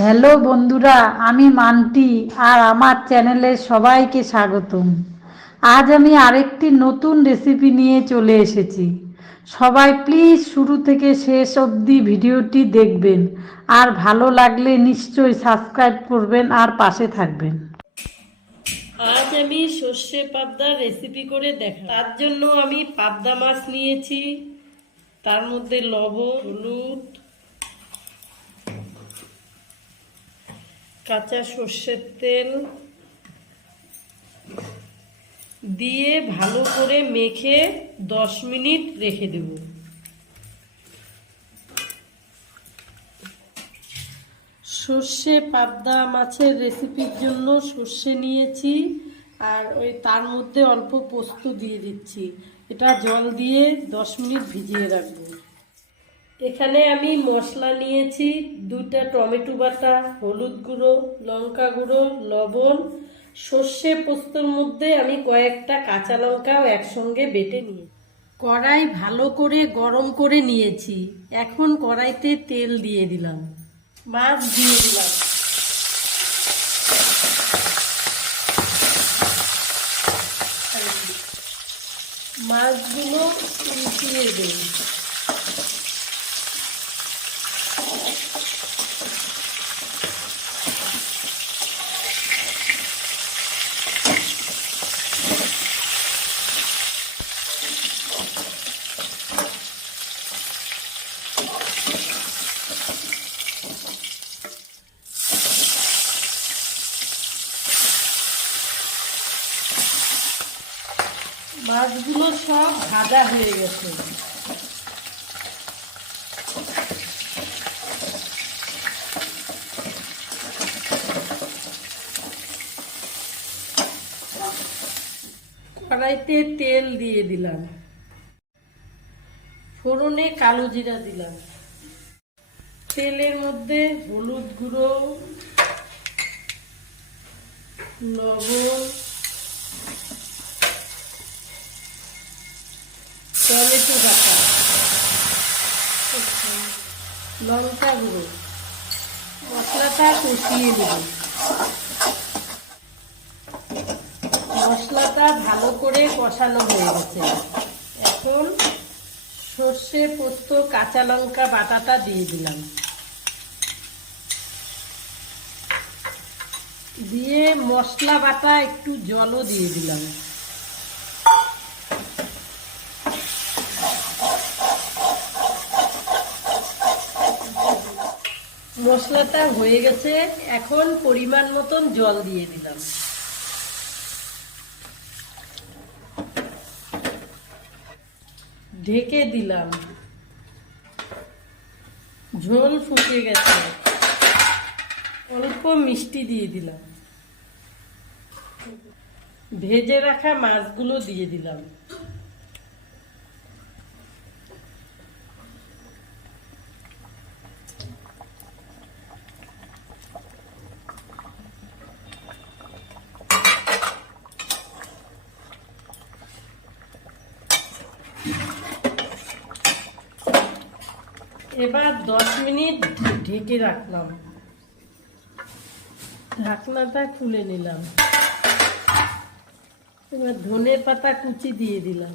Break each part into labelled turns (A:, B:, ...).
A: Hello বন্ধুরা, আমি মান্টি আর আমার চ্যানেলে সবাইকে স্বাগতম। আজ আমি আরেকটি নতুন রেসিপি নিয়ে চলে এসেছি। সবাই প্লিজ শুরু থেকে শেষ অবধি ভিডিওটি দেখবেন আর ভালো লাগলে নিশ্চয়ই সাবস্ক্রাইব করবেন আর পাশে থাকবেন।
B: আজ আমি সর্ষে পাবদার রেসিপি করে দেখা। তার জন্য আমি পাবদা মাছ নিয়েছি। তার মধ্যে লবণ, হলুদ কাঁচা সর্ষের তেল দিয়ে ভালো করে মেখে দশ মিনিট রেখে দেব। সর্ষে পাবদা মাছের রেসিপির জন্য সর্ষে নিয়েছি আর ওই তার মধ্যে অল্প পোস্ত দিয়ে দিচ্ছি। এটা জল দিয়ে দশ মিনিট ভিজিয়ে রাখব। এখানে আমি মশলা নিয়েছি, দুইটা টমেটো বাটা, হলুদ গুঁড়ো, লঙ্কা গুঁড়ো, লবণ, সর্ষে পোস্তর মধ্যে আমি কয়েকটা কাঁচা লঙ্কাও একসঙ্গে বেটে নিয়ে। কড়াই ভালো করে গরম করে নিয়েছি। এখন কড়াইতে তেল দিয়ে দিলাম। মাছ দিয়ে দিলাম। মাছগুলো উল্টিয়ে দেব। মাছগুলো সব ভাজা হয়ে গেছে। কড়াইতে তেল দিয়ে দিলাম। ফোড়নে কালো জিরা দিলাম। তেলের মধ্যে হলুদ গুঁড়ো, লবণ টমেটো বাটা লঙ্কা গুঁড়ো। মশলাটা কষিয়ে নেব। মশলাটা ভালো করে কষানো হয়ে গেছে। এখন সর্ষে পোস্ত কাঁচা লঙ্কা বাটাটা দিয়ে দিলাম। দিয়ে মশলা বাটা একটু জলও দিয়ে দিলাম। মশলাটা হয়ে গেছে, এখন পরিমাণ মতন জল দিয়ে দিলাম। ঢেকে দিলাম। ঝোল ফুটে গেছে। অল্প মিষ্টি দিয়ে দিলাম। ভেজে রাখা মাছগুলো দিয়ে দিলাম। এবার দশ মিনিট ঢেকে রাখলাম। ঢাকনাটা খুলে নিলাম। এবার ধনে পাতা কুচি দিয়ে দিলাম।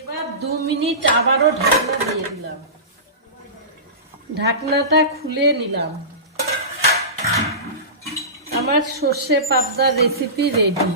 B: এবার দু মিনিট আবারও ঢাকনা দিয়ে দিলাম। ঢাকনাটা খুলে নিলাম। আমার সর্ষে পাবদা রেসিপি রেডি